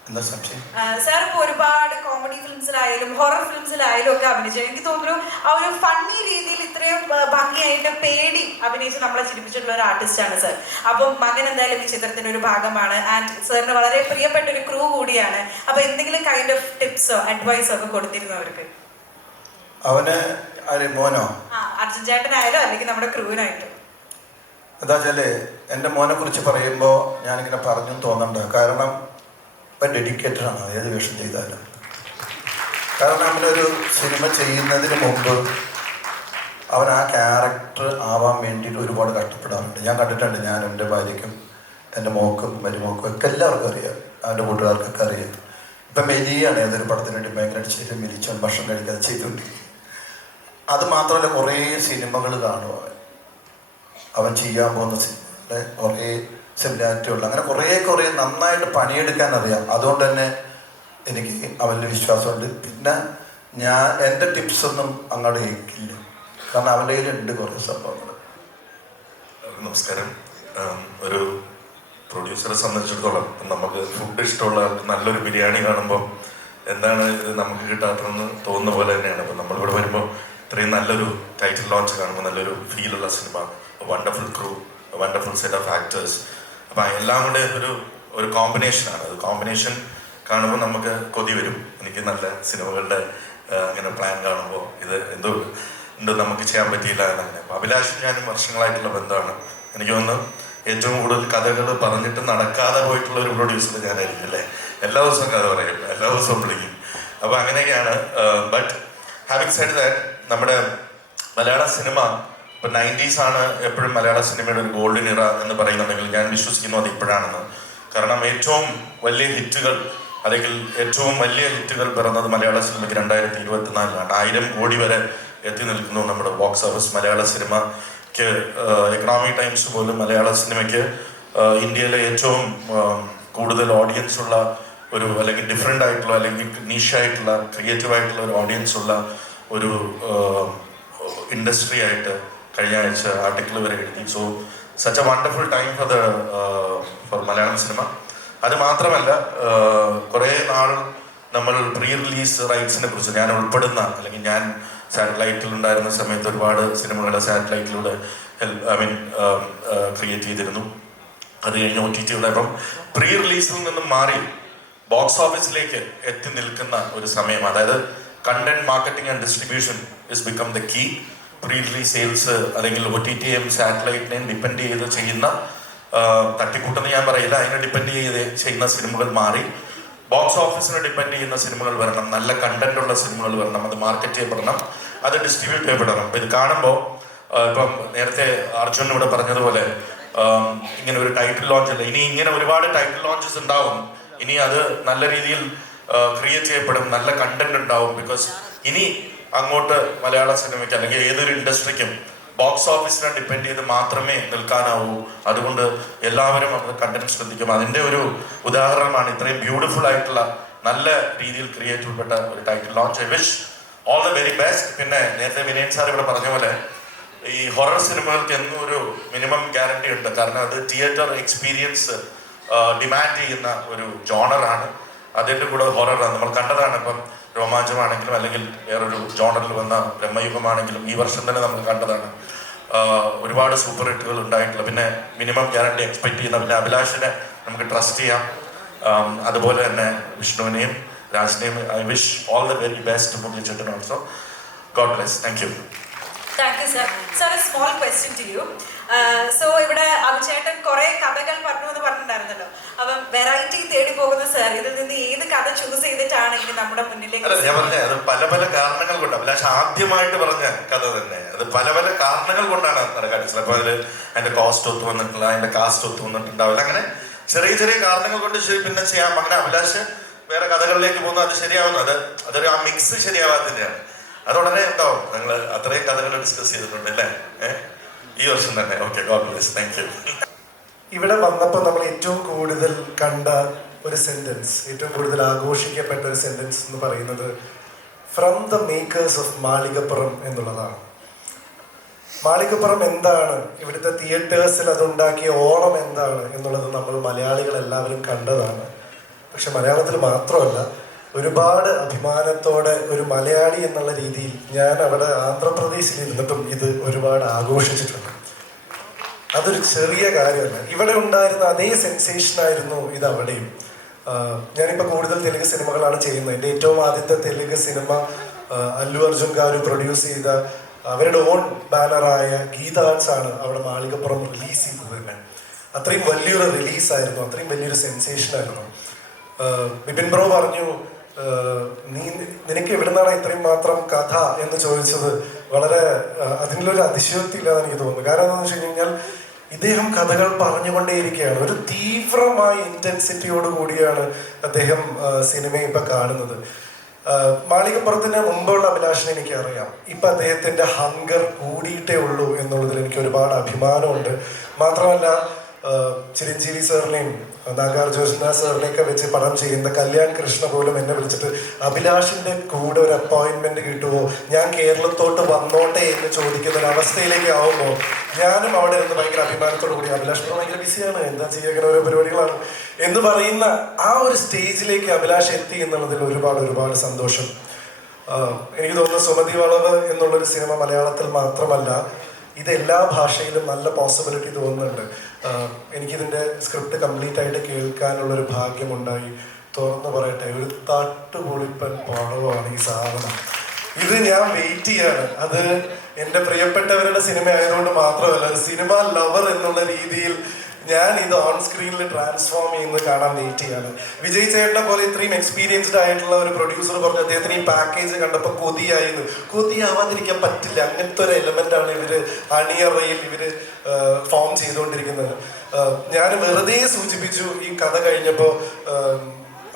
എന്താ സംശയം? സാർ ഇപ്പോൾ ഒരുപാട് കോമഡി ഫിലിംസിലായാലും ഹൊറർ ഫിലിംസിലായാലും ഒക്കെ അഭിനയിച്ചു. എനിക്ക് തോന്നുന്നു ആ ഒരു ഫണ്ണി രീതിയിൽ ഇത്രയും ഭംഗിയായിട്ട് പേടി അഭിനയിച്ച് നമ്മളെ ചിരിപ്പിച്ചിട്ടുള്ള ഒരു ആർട്ടിസ്റ്റാണ് സാർ. അപ്പം മകൻ എന്തായാലും ഈ ചിത്രത്തിന്റെ ഒരു ഭാഗമാണ് ആൻഡ് സാറിന് വളരെ പ്രിയപ്പെട്ട ഒരു ക്രൂ കൂടിയാണ്. അപ്പൊ എന്തെങ്കിലും കൈൻഡ് ഓഫ് ടിപ്സോ അഡ്വൈസോ ഒക്കെ കൊടുത്തിരുന്നു അവർക്ക്? അവന് ആര്, മോനോ? അർജുൻ ചേട്ടനായാലും അല്ലെങ്കിൽ നമ്മുടെ ക്രൂവിനായിട്ടും? എന്താ വെച്ചാല് എൻ്റെ മോനെ കുറിച്ച് പറയുമ്പോൾ ഞാനിങ്ങനെ പറഞ്ഞു തോന്നണ്ട. കാരണം അവൻ ഡെഡിക്കേറ്റഡ് ആണ് ഏത് വേഷം ചെയ്താലും. കാരണം അവനൊരു സിനിമ ചെയ്യുന്നതിന് മുമ്പ് അവൻ ആ ക്യാരക്ടർ ആവാൻ വേണ്ടിയിട്ട് ഒരുപാട് കഷ്ടപ്പെടാറുണ്ട്. ഞാൻ കണ്ടിട്ടുണ്ട്. ഞാൻ എൻ്റെ ഭാര്യയ്ക്കും എൻ്റെ മോക്കും മരുമോക്കും ഒക്കെ എല്ലാവർക്കും അറിയാം, അവൻ്റെ കൂട്ടുകാർക്കൊക്കെ അറിയാം. ഇപ്പം മെലിയാണ് ഏതൊരു പടത്തിന് വേണ്ടി ഭയങ്കരമായിട്ട് ശരീരം മെലിച്ചാൽ ഭക്ഷണം കഴിക്കാതെ ചെയ്തുകൊണ്ടിരിക്കും. അത് മാത്രമല്ല കുറേ സിനിമകൾ കാണും അവൻ ചെയ്യാൻ പോകുന്ന സിനിമകളുടെ കുറേ സിമിലാരിറ്റി ഉള്ള അങ്ങനെ കുറേ നന്നായിട്ട് പണിയെടുക്കാൻ അറിയാം. അതുകൊണ്ട് തന്നെ എനിക്ക് അവൻ്റെ വിശ്വാസമുണ്ട്. പിന്നെ എൻ്റെ ടിപ്സൊന്നും അങ്ങോട്ട് കേൾക്കില്ല, കാരണം അവൻ്റെ കയ്യിലുണ്ട് കുറേ സംഭവങ്ങൾ. നമസ്കാരം. ഒരു പ്രൊഡ്യൂസറെ സംബന്ധിച്ചിടത്തോളം നമുക്ക് ഫുഡ് ഇഷ്ടമുള്ള നല്ലൊരു ബിരിയാണി കാണുമ്പോൾ എന്താണ് ഇത് നമുക്ക് കിട്ടാത്തതെന്ന് തോന്നുന്ന പോലെ തന്നെയാണ്. അപ്പോൾ നമ്മളിവിടെ വരുമ്പോൾ ഇത്രയും നല്ലൊരു ടൈറ്റിൽ ലോഞ്ച് കാണുമ്പോൾ നല്ലൊരു ഫീലുള്ള സിനിമ, wonderful crew, wonderful set of actors, അപ്പോൾ എല്ലാം കൂടെ ഒരു കോമ്പിനേഷനാണ്. അത് കോമ്പിനേഷൻ കാണുമ്പോൾ നമുക്ക് കൊതി വരും. എനിക്ക് നല്ല സിനിമകളുടെ അങ്ങനെ പ്ലാൻ കാണുമ്പോൾ ഇത് എന്തോ നമുക്ക് ചെയ്യാൻ പറ്റിയില്ല എന്നങ്ങനെ. അപ്പോൾ അഭിലാഷും ഞാനും വർഷങ്ങളായിട്ടുള്ള ബന്ധമാണ്. എനിക്ക് തോന്നുന്നു ഏറ്റവും കൂടുതൽ കഥകൾ പറഞ്ഞിട്ട് നടക്കാതെ പോയിട്ടുള്ള ഒരു പ്രൊഡ്യൂസർ ഞാനായിരിക്കും അല്ലേ. എല്ലാ ദിവസവും കഥ പറയും, എല്ലാ ദിവസവും വിളിക്കും. അപ്പോൾ അങ്ങനെയൊക്കെയാണ്. ബട്ട് ഹാവിങ് സെഡ് ദാറ്റ്, നമ്മുടെ മലയാള സിനിമ ഇപ്പോൾ 90s ആണ് എപ്പോഴും മലയാള സിനിമയുടെ ഒരു ഗോൾഡൻ ഇറ എന്ന് പറയുന്നുണ്ടെങ്കിൽ ഞാൻ വിശ്വസിക്കുന്നു അത് ഇപ്പോഴാണെന്ന്. കാരണം ഏറ്റവും വലിയ ഹിറ്റുകൾ അല്ലെങ്കിൽ ഏറ്റവും വലിയ ഹിറ്റുകൾ പിറന്നത് മലയാള സിനിമയ്ക്ക് 2024 1000 കോടി വരെ എത്തി നിൽക്കുന്നു നമ്മുടെ ബോക്സ് ഓഫീസ്. മലയാള സിനിമയ്ക്ക് എക്കണോമിക് ടൈംസ് പോലും മലയാള സിനിമയ്ക്ക് ഇന്ത്യയിലെ ഏറ്റവും കൂടുതൽ ഓഡിയൻസ് ഉള്ള ഒരു, അല്ലെങ്കിൽ ഡിഫറെൻ്റ് ആയിട്ടുള്ള, അല്ലെങ്കിൽ നീഷായിട്ടുള്ള, ക്രിയേറ്റീവ് ആയിട്ടുള്ള ഒരു ഓഡിയൻസ് ഉള്ള ഒരു ഇൻഡസ്ട്രി ആയിട്ട് കഴിഞ്ഞ ആഴ്ച ആർട്ടിക്കിൾ വരെ എഴുതി. So such A wonderful time for Malayalam cinema. അത് മാത്രമല്ല, കുറേ നാൾ നമ്മൾ പ്രീ റിലീസ് റൈറ്റ്സിനെ കുറിച്ച്, ഞാൻ ഉൾപ്പെടുന്ന, അല്ലെങ്കിൽ ഞാൻ സാറ്റലൈറ്റിൽ ഉണ്ടായിരുന്ന സമയത്ത് ഒരുപാട് സിനിമകൾ സാറ്റലൈറ്റിലൂടെ ക്രിയേറ്റ് ചെയ്തിരുന്നു. അത് കഴിഞ്ഞ് OTT ഉണ്ടായപ്പം പ്രീ റിലീസിൽ നിന്നും മാറി ബോക്സ് ഓഫീസിലേക്ക് എത്തി നിൽക്കുന്ന ഒരു സമയം. അതായത് content marketing and distribution is become the key. Pre release sales അല്ലെങ്കിൽ OTTയും സാറ്റലൈറ്റിനെയും ഡിപ്പെൻഡ് ചെയ്ത് ചെയ്യുന്ന, തട്ടിക്കൂട്ടെന്ന് ഞാൻ പറയില്ല, അതിനെ ഡിപ്പെൻഡ് ചെയ്ത് ചെയ്യുന്ന സിനിമകൾ മാറി ബോക്സ് ഓഫീസിനെ ഡിപ്പെൻഡ് ചെയ്യുന്ന സിനിമകൾ വരണം. നല്ല കണ്ടന്റ് ഉള്ള സിനിമകൾ വരണം. അത് മാർക്കറ്റ് ചെയ്യപ്പെടണം, അത് ഡിസ്ട്രിബ്യൂട്ട് ചെയ്യപ്പെടണം. അപ്പം ഇത് കാണുമ്പോൾ ഇപ്പം നേരത്തെ അർജുൻ ഇവിടെ പറഞ്ഞതുപോലെ ഇങ്ങനെ ഒരു ടൈറ്റിൽ ലോഞ്ച് അല്ല, ഇനി ഇങ്ങനെ ഒരുപാട് ടൈറ്റിൽ ലോഞ്ചസ് ഉണ്ടാവും. ഇനി അത് നല്ല രീതിയിൽ ക്രിയേറ്റ് ചെയ്യപ്പെടും, നല്ല കണ്ടന്റ് ഉണ്ടാവും. ബിക്കോസ് ഇനി അങ്ങോട്ട് മലയാള സിനിമയ്ക്ക് അല്ലെങ്കിൽ ഏതൊരു ഇൻഡസ്ട്രിക്കും ബോക്സ് ഓഫീസിനെ ഡിപ്പെൻഡ് ചെയ്ത് മാത്രമേ നിൽക്കാനാവൂ. അതുകൊണ്ട് എല്ലാവരും അത് കണ്ടന്റ് ശ്രദ്ധിക്കും. അതിൻ്റെ ഒരു ഉദാഹരണമാണ് ഇത്രയും ബ്യൂട്ടിഫുൾ ആയിട്ടുള്ള നല്ല രീതിയിൽ ക്രിയേറ്റ് ചെയ്യപ്പെട്ട ഒരു title launch. I wish all the very best. പിന്നെ നേരത്തെ വിനയൻ സാർ ഇവിടെ പറഞ്ഞ പോലെ ഈ ഹൊറർ സിനിമകൾക്ക് എന്നും ഒരു മിനിമം ഗ്യാരണ്ടി ഉണ്ട്. കാരണം അത് തിയേറ്റർ എക്സ്പീരിയൻസ് ഡിമാൻഡ് ചെയ്യുന്ന ഒരു ജോണറാണ്. അതിൻ്റെ കൂടെ ഹൊററാണ് നമ്മൾ കണ്ടതാണ്. ഇപ്പം രോമാഞ്ചമാണെങ്കിലും അല്ലെങ്കിൽ വേറൊരു ജോണറിൽ വന്ന ബ്രഹ്മയുഗമാണെങ്കിലും ഈ വർഷം തന്നെ നമ്മൾ കണ്ടതാണ്. ഒരുപാട് സൂപ്പർ ഹിറ്റുകൾ ഉണ്ടായിട്ടുള്ള, പിന്നെ മിനിമം ഗ്യാരണ്ടി എക്സ്പെക്ട് ചെയ്യുന്ന, പിന്നെ അഭിലാഷിനെ നമുക്ക് ട്രസ്റ്റ് ചെയ്യാം. അതുപോലെ തന്നെ വിഷ്ണുവിനെയും രാജിനെയും I wish all the very best. മുരളീചേട്ടൻ also. God bless. Thank you. Thank you sir. Sir, a small question to you. So ഇവിടെ അഭിചേട്ടൻ കുറെ കഥകൾ പറഞ്ഞു എന്ന് പറഞ്ഞിട്ടുണ്ടായിരുന്നല്ലോ. അപ്പം വെറൈറ്റി തേടി പോകുന്ന സർ, ഇതിൽ നിന്ന് ഏത് കഥ ചൂസ് ചെയ്തിട്ടാണ് ഇനി നമ്മുടെ മുന്നിലേക്ക്? അല്ല, ഞാൻ പറഞ്ഞ അത് പല പല കാരണങ്ങൾ കൊണ്ട്. അഭിലാഷ് ആദ്യമായിട്ട് പറഞ്ഞ കഥ തന്നെ അത് പല പല കാരണങ്ങൾ കൊണ്ടാണ് നടക്കാൻ. ചിലപ്പോൾ അതിൽ അതിന്റെ കോസ്റ്റ് ഒത്തു വന്നിട്ടില്ല, അതിന്റെ കാസ്റ്റ് ഒത്തു വന്നിട്ടുണ്ടാവില്ല. അങ്ങനെ ചെറിയ ചെറിയ കാരണങ്ങൾ കൊണ്ട് പിന്നെ ചെയ്യാം. അങ്ങനെ അഭിലാഷ് വേറെ കഥകളിലേക്ക് പോകുന്നു, അത് ശരിയാവുന്നു. അതൊരു ആ മിക്സ് ശരിയാവാത്തതിൻ്റെയാണ്. അത് ഉടനെ ഉണ്ടാവും. ഞങ്ങൾ അത്രയും കഥകൾ ഡിസ്കസ് ചെയ്തിട്ടുണ്ട് അല്ലേ ഈ വർഷം തന്നെ. Okay, God bless. Thank U. ഇവിടെ വന്നപ്പോൾ നമ്മൾ ഏറ്റവും കൂടുതൽ കണ്ട ഒരു സെന്റൻസ്, ഏറ്റവും കൂടുതൽ ആഘോഷിക്കപ്പെട്ട ഒരു സെന്റൻസ് എന്ന് പറയുന്നത് from the makers of Malikappuram എന്നുള്ളതാണ്. മാളികപ്പുറം എന്താണ്, ഇവിടുത്തെ തിയേറ്റേഴ്സിൽ അതുണ്ടാക്കിയ ഓണം എന്താണ് എന്നുള്ളത് നമ്മൾ മലയാളികൾ എല്ലാവരും കണ്ടതാണ്. പക്ഷെ മലയാളത്തിൽ മാത്രമല്ല, ഒരുപാട് അഭിമാനത്തോടെ ഒരു മലയാളി എന്നുള്ള രീതിയിൽ ഞാൻ അവിടെ ആന്ധ്രാപ്രദേശിൽ ഇരുന്നിട്ടും ഇത് ഒരുപാട് ആഘോഷിച്ചിട്ടുണ്ട്. അതൊരു ചെറിയ കാര്യമല്ല. ഇവിടെ ഉണ്ടായിരുന്ന അതേ സെൻസേഷനായിരുന്നു ഇത് അവിടെയും. ഞാനിപ്പോൾ കൂടുതൽ തെലുങ്ക് സിനിമകളാണ് ചെയ്യുന്നത്. എൻ്റെ ഏറ്റവും ആദ്യത്തെ തെലുങ്ക് സിനിമ അല്ലു അർജുൻ ഗാരു പ്രൊഡ്യൂസ് ചെയ്ത അവരുടെ ഓൺ ബാനറായ ഗീത ആർട്സ് ആണ് അവിടെ മാളികപ്പുറം റിലീസ് ചെയ്തത് തന്നെ. അത്രയും വലിയൊരു റിലീസായിരുന്നു, അത്രയും വലിയൊരു സെൻസേഷനായിരുന്നു. ബിപിൻ ബ്രോ പറഞ്ഞു, നിനക്ക് എവിടെ നിന്നാണ് ഇത്രയും മാത്രം കഥ എന്ന് ചോദിച്ചത്. വളരെ അതിനുള്ളൊരു അതിശയോക്തി ഇല്ലാന്ന് എനിക്ക് തോന്നുന്നു. കാരണം എന്താണെന്ന് വെച്ച് കഴിഞ്ഞാൽ ഇദ്ദേഹം കഥകൾ പറഞ്ഞുകൊണ്ടേയിരിക്കുകയാണ്. ഒരു തീവ്രമായ ഇന്റൻസിറ്റിയോട് കൂടിയാണ് അദ്ദേഹം സിനിമയെ ഇപ്പം കാണുന്നത്. മാളികപ്പുറത്തിന് മുമ്പുള്ള അഭിലാഷിനെ എനിക്കറിയാം. ഇപ്പം അദ്ദേഹത്തിൻ്റെ ഹങ്കർ കൂടിയിട്ടേ ഉള്ളൂ എന്നുള്ളതിൽ എനിക്ക് ഒരുപാട് അഭിമാനമുണ്ട്. മാത്രമല്ല ചിരഞ്ജീവി സാറിനെയും നാഗാർജുന സാറിനെയൊക്കെ വെച്ച് പടം ചെയ്യുന്ന കല്യാൺ കൃഷ്ണ പോലും എന്നെ വിളിച്ചിട്ട് അഭിലാഷിൻ്റെ കൂടെ ഒരു അപ്പോയിൻമെൻറ്റ് കിട്ടുമോ, ഞാൻ കേരളത്തോട്ട് വന്നോട്ടെ എന്ന് ചോദിക്കുന്ന ഒരു അവസ്ഥയിലേക്ക് ആവുമ്പോൾ ഞാനും അവിടെ നിന്ന് ഭയങ്കര അഭിമാനത്തോടു കൂടി അഭിലാഷ് ഭയങ്കര ബിസിയാണ്, എന്താ ചെയ്യുക, ഓരോ പരിപാടികളാണ് എന്ന് പറയുന്ന ആ ഒരു സ്റ്റേജിലേക്ക് അഭിലാഷ് എത്തി എന്നുള്ളതിൽ ഒരുപാട് സന്തോഷം. എനിക്ക് തോന്നുന്നു സുമതി വളവ് എന്നുള്ളൊരു സിനിമ മലയാളത്തിൽ മാത്രമല്ല, ഇത് എല്ലാ ഭാഷയിലും നല്ല പോസിബിലിറ്റി തോന്നുന്നുണ്ട്. എനിക്കിതിൻ്റെ സ്ക്രിപ്റ്റ് കംപ്ലീറ്റ് ആയിട്ട് കേൾക്കാനുള്ളൊരു ഭാഗ്യമുണ്ടായി. തുറന്നു പറയട്ടെ, ഒരു തട്ടുപൊളിപ്പൻ പടമാണ് ഈ സാധനം. ഇത് ഞാൻ വെയിറ്റ് ചെയ്യാണ്. അത് എൻ്റെ പ്രിയപ്പെട്ടവരുടെ സിനിമ ആയതുകൊണ്ട് മാത്രമല്ല, ഒരു സിനിമ ലവർ എന്നുള്ള രീതിയിൽ ഞാൻ ഇത് ഓൺ സ്ക്രീനിൽ ട്രാൻസ്ഫോം ചെയ്യുന്നത് കാണാൻ വെയിറ്റ് ചെയ്യാണ്. വിജയ് ചേട്ടനെ പോലെ ഇത്രയും എക്സ്പീരിയൻസ്ഡ് ആയിട്ടുള്ള ഒരു പ്രൊഡ്യൂസർ പറഞ്ഞു അദ്ദേഹത്തിന് ഈ പാക്കേജ് കണ്ടപ്പോൾ കൊതിയായിരുന്നു. കൊതിയാവാതിരിക്കാൻ പറ്റില്ല. അങ്ങനത്തെ ഒരു എലമെന്റ് ആണ് ഇവര് അണിയറയിൽ ഇവര് ഫോം ചെയ്തുകൊണ്ടിരിക്കുന്നത്. ഞാൻ വെറുതെ സൂചിപ്പിച്ചു ഈ കഥ കഴിഞ്ഞപ്പോൾ,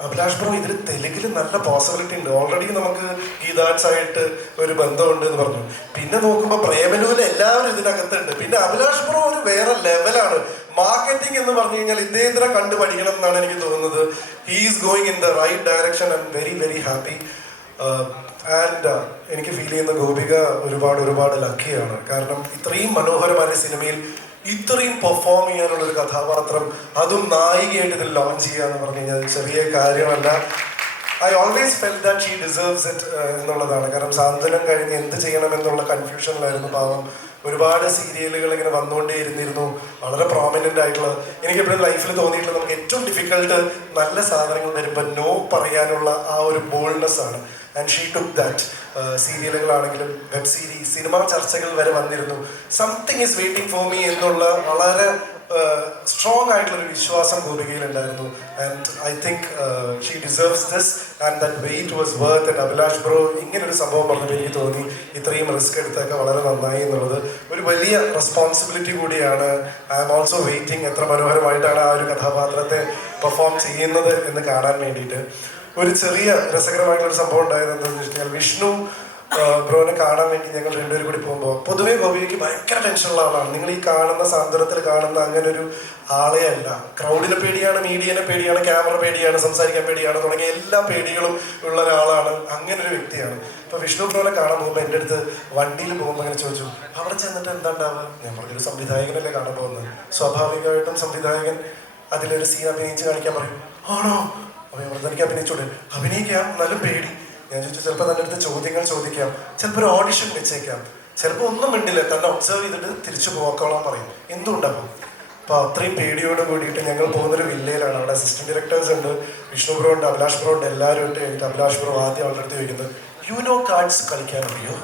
അഭിലാഷ് ബ്രോ ഇതിൽ തെലുങ്കിൽ നല്ല പോസിബിലിറ്റി ഉണ്ട്, ഓൾറെഡി നമുക്ക് ഗീതാർട്സ് ആയിട്ട് ഒരു ബന്ധമുണ്ട് എന്ന് പറഞ്ഞു. പിന്നെ നോക്കുമ്പോൾ പ്രേമലൂരിൽ എല്ലാവരും ഇതിനകത്തുണ്ട്. പിന്നെ അഭിലാഷ് ബ്രോ ഒരു വേറെ ലെവലാണ്. മാർക്കറ്റിംഗ് എന്ന് പറഞ്ഞു കഴിഞ്ഞാൽ ഇദ്ദേഹത്തിനെ കണ്ടു പഠിക്കണം എന്നാണ് എനിക്ക് തോന്നുന്നത്. He is going in the right direction. I am very very happy. And എനിക്ക് ഫീൽ ചെയ്യുന്ന ഗോപിക ഒരുപാട് ലക്കിയാണ്. കാരണം ഇത്രയും മനോഹരമായ സിനിമയിൽ ഇത്രയും പെർഫോം ചെയ്യാനുള്ള ഒരു കഥാപാത്രം, അതും നായികയായിട്ട് ഇതിൽ ലോഞ്ച് ചെയ്യുക എന്ന് പറഞ്ഞു കഴിഞ്ഞാൽ ചെറിയ കാര്യമല്ല. I always felt that she deserves it എന്നുള്ളതാണ്. കാരണം സാന്ത്വനം കഴിഞ്ഞ് എന്ത് ചെയ്യണമെന്നുള്ള കൺഫ്യൂഷനിലായിരുന്നു പാവം. ഒരുപാട് സീരിയലുകൾ ഇങ്ങനെ വന്നുകൊണ്ടേ ഇരുന്നിരുന്നു, വളരെ പ്രോമിനൻ്റ് ആയിട്ടുള്ള. എനിക്ക് എപ്പോഴും ലൈഫിൽ തോന്നിയിട്ടുള്ള നമുക്ക് ഏറ്റവും ഡിഫിക്കൽട്ട് നല്ല സാധനങ്ങൾ വരുമ്പോൾ നോ പറയാനുള്ള ആ ഒരു ബോൾഡ്നെസ് ആണ്. And she took that. സീരിയലുകളാണെങ്കിലും വെബ് സീരീസ്, സിനിമാ ചർച്ചകൾ വരെ വന്നിരുന്നു. Something is waiting for me എന്നുള്ള വളരെ സ്ട്രോങ് ആയിട്ടുള്ളൊരു വിശ്വാസം ഗോപികയിലുണ്ടായിരുന്നു. And I think she deserves this and that wait was worth. And Abhilash bro ഇങ്ങനൊരു സംഭവം പറഞ്ഞപ്പോൾ എനിക്ക് തോന്നി ഇത്രയും റിസ്ക് എടുത്തൊക്കെ വളരെ നന്നായി എന്നുള്ളത് ഒരു വലിയ റെസ്പോൺസിബിലിറ്റി കൂടിയാണ്. ഐ ആം ഓൾസോ വെയിറ്റിംഗ് എത്ര മനോഹരമായിട്ടാണ് ആ ഒരു കഥാപാത്രത്തെ പെർഫോം ചെയ്യുന്നത് എന്ന് കാണാൻ വേണ്ടിയിട്ട്. ഒരു ചെറിയ രസകരമായിട്ടുള്ളൊരു സംഭവം ഉണ്ടായത് എന്താണെന്ന് വെച്ച് കഴിഞ്ഞാൽ, വിഷ്ണു ബ്രോനെ കാണാൻ വേണ്ടി ഞങ്ങൾ രണ്ടുപേരും കൂടി പോകുമ്പോൾ, പൊതുവേ ഗോപിക്ക് ഭയങ്കര ടെൻഷനുള്ള ആളാണ്. നിങ്ങൾ ഈ കാണുന്ന സാന്ത്വനത്തിൽ കാണുന്ന അങ്ങനെ ഒരു ആളെ അല്ല. ക്രൗഡിനെ പേടിയാണ്, മീഡിയനെ പേടിയാണ്, ക്യാമറ പേടിയാണ്, സംസാരിക്കാൻ പേടിയാണ്, തുടങ്ങിയ എല്ലാ പേടികളും ഉള്ള ഒരാളാണ്. അങ്ങനെ ഒരു വ്യക്തിയാണ്. ഇപ്പൊ വിഷ്ണു ബ്രോനെ കാണാൻ പോകുമ്പോൾ എൻ്റെ അടുത്ത് വണ്ടിയിൽ പോകുമ്പോൾ അങ്ങനെ ചോദിച്ചു, അവിടെ ചെന്നിട്ട് എന്താ ഉണ്ടാവുക? ഞാൻ പറഞ്ഞൊരു സംവിധായകനല്ലേ കാണാൻ പോകുന്നത്. സ്വാഭാവികമായിട്ടും സംവിധായകൻ അതിലൊരു സീൻ അഭിനയിച്ച് കാണിക്കാൻ പറയും. ആണോ? അപ്പോൾ എനിക്ക് അഭിനയിച്ചോട്ടെ. അഭിനയിക്കാം, എന്നാലും പേടി. ഞാൻ ചോദിച്ചു, ചിലപ്പോൾ തന്നെ അടുത്ത് ചോദ്യങ്ങൾ ചോദിക്കാം, ചിലപ്പോൾ ഒരു ഓഡിഷൻ വെച്ചേക്കാം, ചിലപ്പോൾ ഒന്നും മിണ്ടില്ല, തന്നെ ഒബ്സർവ് ചെയ്തിട്ട് തിരിച്ചു പോക്കോളാൻ പറയും. എന്തുണ്ടാകും? അപ്പോൾ അത്രയും പേടിയോട് കൂടിയിട്ട് ഞങ്ങൾ പോകുന്നൊരു വില്ലയിലാണ്. അവിടെ അസിസ്റ്റന്റ് ഡയറക്ടേഴ്സ് ഉണ്ട്, വിഷ്ണു ബ്രോ ഉണ്ട്, അഭിലാഷ് ബ്രോ ഉണ്ട്, എല്ലാവരും ഇട്ട് കഴിഞ്ഞിട്ട് അഭിലാഷ് ബ്രോ ആദ്യം അവളുടെ അടുത്ത് ചോദിക്കുന്നത്, യുനോ കാർഡ്സ് കളിക്കാൻ അറിയോ?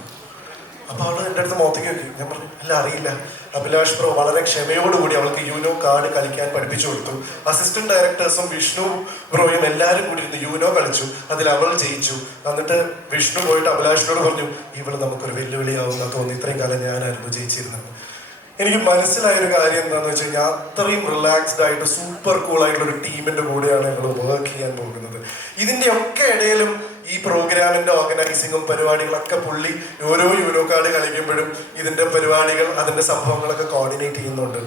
അപ്പോൾ അവൾ എൻ്റെ അടുത്ത് മുഖത്തേക്ക് വയ്ക്കും. ഞാൻ പറഞ്ഞു, അല്ല അറിയില്ല. അഭിലാഷ് ബ്രോ വളരെ ക്ഷമയോടുകൂടി അവൾക്ക് യൂനോ കാർഡ് കളിക്കാൻ പഠിപ്പിച്ചു കൊടുത്തു. അസിസ്റ്റന്റ് ഡയറക്ടേഴ്സും വിഷ്ണു ബ്രോയും എല്ലാവരും കൂടി ഇരുന്ന് യൂനോ കളിച്ചു. അതിൽ അവൾ ജയിച്ചു. എന്നിട്ട് വിഷ്ണു പോയിട്ട് അഭിലാഷിനോട് പറഞ്ഞു, ഇവള് നമുക്കൊരു വെല്ലുവിളിയാവുന്ന തോന്നി, ഇത്രയും കാലം ഞാനായിരുന്നു ജയിച്ചിരുന്നത്. എനിക്ക് മനസ്സിലായൊരു കാര്യം എന്താണെന്ന് വെച്ച് കഴിഞ്ഞാൽ, അത്രയും റിലാക്സ്ഡ് ആയിട്ട് സൂപ്പർ കൂൾ ആയിട്ടുള്ള ഒരു ടീമിന്റെ കൂടെയാണ് ഞങ്ങൾ വർക്ക് ചെയ്യാൻ പോകുന്നത്. ഇതിന്റെ ഒക്കെ ഇടയിലും ഈ പ്രോഗ്രാമിന്റെ ഓർഗനൈസിങ്ങും പരിപാടികളൊക്കെ പുള്ളി ഓരോ യൂനോ കാർഡ് കളിക്കുമ്പോഴും ഇതിന്റെ പരിപാടികൾ, അതിന്റെ സംഭവങ്ങളൊക്കെ കോർഡിനേറ്റ് ചെയ്യുന്നുണ്ട്.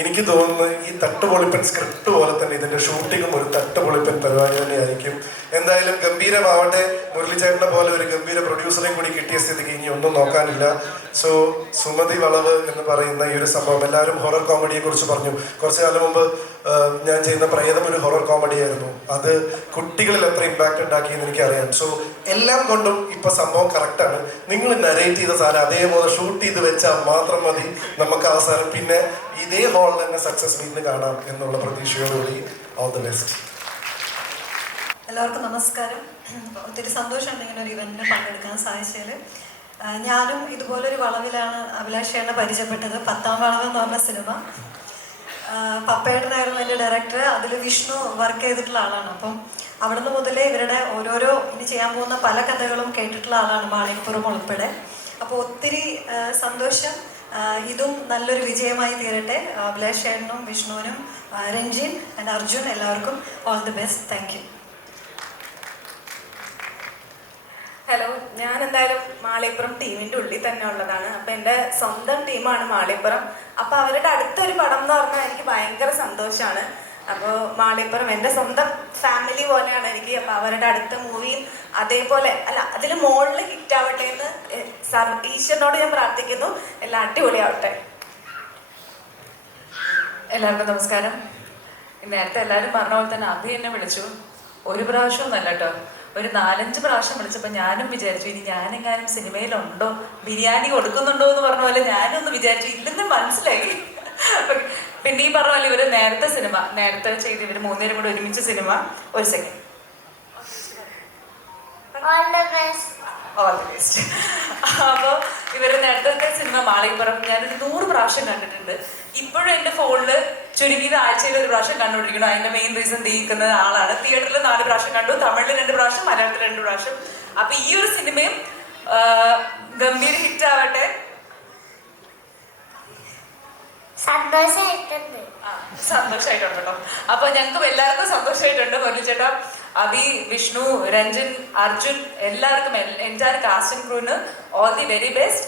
എനിക്ക് തോന്നുന്നത് ഈ തട്ടുപൊളിപ്പൻ സ്ക്രിപ്റ്റ് പോലെ തന്നെ ഇതിന്റെ ഷൂട്ടിങ്ങും ഒരു തട്ടുപൊളിപ്പൻ പരിപാടി തന്നെയായിരിക്കും. എന്തായാലും ഗംഭീരമാവട്ടെ. മുരളിച്ചേട്ടനെ പോലെ ഒരു ഗംഭീര പ്രൊഡ്യൂസറെയും കൂടി കിട്ടിയ സ്ഥിതിക്ക് ഇനി ഒന്നും നോക്കാനില്ല. സോ സുമതി വളവ് എന്ന് പറയുന്ന ഈ ഒരു സംഭവം, എല്ലാവരും ഹൊറർ കോമഡിയെ കുറിച്ച് പറഞ്ഞു. കുറച്ച് കാലം മുമ്പ് ഞാൻ ചെയ്യുന്ന പ്രേതം ഒരു ഹൊറർ കോമഡി ആയിരുന്നു. അത് കുട്ടികളിൽ എത്ര ഇമ്പാക്ട് ഉണ്ടാക്കിയെന്ന് എനിക്കറിയാം. സോ എല്ലാം കൊണ്ടും ഇപ്പൊ സംഭവം കറക്റ്റാണ്. നിങ്ങൾ നരേറ്റ് ചെയ്ത സാധനം അതേപോലെ ഷൂട്ട് ചെയ്ത് വെച്ചാൽ മാത്രം മതി നമുക്ക് അവസാനം പിന്നെ ഇതേ ഹോളിൽ തന്നെ സക്സസ് മീറ്റിന് കാണാം എന്നുള്ള പ്രതീക്ഷയോടുകൂടി ഓൾ ദി ബെസ്റ്റ്. എല്ലാവർക്കും നമസ്കാരം. ഒത്തിരി സന്തോഷമുണ്ട് ഇങ്ങനെ ഒരു ഇവന്റിന് പങ്കെടുക്കാൻ സാധിച്ചതിൽ. ഞാനും ഇതുപോലൊരു വളവിലാണ് അഭിലാഷേട്ടനെ പരിചയപ്പെട്ടത്. 10ാം വളവ് എന്ന് പറഞ്ഞ സിനിമ. പപ്പേട്ടനായിരുന്നു എൻ്റെ ഡയറക്ടർ. അതിൽ വിഷ്ണു വർക്ക് ചെയ്തിട്ടുള്ള ആളാണ്. അപ്പം അവിടുന്ന് മുതലേ ഇവരുടെ ഓരോരോ ഇനി ചെയ്യാൻ പോകുന്ന പല കഥകളും കേട്ടിട്ടുള്ള ആളാണ്, മാളികപ്പുറം ഉൾപ്പെടെ. അപ്പോൾ ഒത്തിരി സന്തോഷം. ഇതും നല്ലൊരു വിജയമായി തീരട്ടെ. അഭിലാഷേട്ടനും വിഷ്ണുവിനും രഞ്ജിൻ ആൻഡ് അർജുൻ എല്ലാവർക്കും all the best. Thank you. Hello, ഞാൻ എന്തായാലും മാളികപ്പുറം ടീമിൻ്റെ ഉള്ളിൽ തന്നെ ഉള്ളതാണ്. അപ്പം എൻ്റെ സ്വന്തം ടീമാണ് മാളികപ്പുറം. അപ്പോൾ അവരുടെ അടുത്തൊരു പടം എന്ന് പറഞ്ഞാൽ എനിക്ക് ഭയങ്കര സന്തോഷമാണ്. അപ്പോൾ മാളികപ്പുറം എൻ്റെ സ്വന്തം ഫാമിലി പോലെയാണ് എനിക്ക്. അപ്പോൾ അവരുടെ അടുത്ത മൂവിയും അതേപോലെ അല്ല അതിൽ മുകളിൽ ഹിറ്റാവട്ടെ എന്ന് ഈശ്വരനോട് ഞാൻ പ്രാർത്ഥിക്കുന്നു. എല്ലാം അടിപൊളിയാവട്ടെ. എല്ലാവർക്കും നമസ്കാരം. നേരത്തെ എല്ലാവരും പറഞ്ഞ പോലെ തന്നെ അഭി എന്നെ വിളിച്ചു. ഒരു പ്രാവശ്യം ഒന്നല്ല കേട്ടോ, ഒരു 4-5 പ്രാവശ്യം വിളിച്ചപ്പോൾ ഞാനും വിചാരിച്ചു ഇനി ഞാനെങ്ങാനും സിനിമയിലുണ്ടോ, ബിരിയാണി കൊടുക്കുന്നുണ്ടോ എന്ന് പറഞ്ഞ പോലെ ഞാനൊന്ന് വിചാരിച്ചു. ഇല്ലെന്ന് മനസ്സിലായി. പിന്നെ ഈ പറഞ്ഞ പോലെ ഇവർ നേരത്തെ ചെയ്ത് ഇവർ 3 പേരും കൂടെ ഒരുമിച്ച് സിനിമ. ഒരു second all the best. All the best. അപ്പോൾ ഇവരുടെ നേരത്തെ സിനിമ മാളികപ്പുറം ഞാനൊരു 100 പ്രാവശ്യം കണ്ടിട്ടുണ്ട്. ഇപ്പോഴും എൻ്റെ ഫോണിൽ ചുരുങ്ങിയത് ആഴ്ചയിൽ 1 പ്രാവശ്യം കണ്ടുകൊണ്ടിരിക്കണം. അതിൻ്റെ മെയിൻ റീസൺ തീക്കുന്ന ആളാണ്. തിയേറ്ററിൽ 4 പ്രാവശ്യം കണ്ടു, തമിഴിൽ 2 പ്രാവശ്യം, മലയാളത്തിൽ 2 പ്രാവശ്യം. അപ്പൊ ഈ ഒരു സിനിമയും ഗംഭീര ഹിറ്റ് ആവട്ടെ. സന്തോഷമായിട്ടുണ്ട്. സന്തോഷമായിട്ടുണ്ട് കേട്ടോ. അപ്പൊ ഞങ്ങൾക്ക് എല്ലാവർക്കും സന്തോഷമായിട്ടുണ്ട്. മുരളി ചേട്ടാ, അഭി, വിഷ്ണു, രഞ്ജൻ, അർജുൻ, എല്ലാവർക്കും എൻ്റെ കാസ്റ്റിംഗ് ക്രൂവിന് ഓൾ ദി വെരി ബെസ്റ്റ്.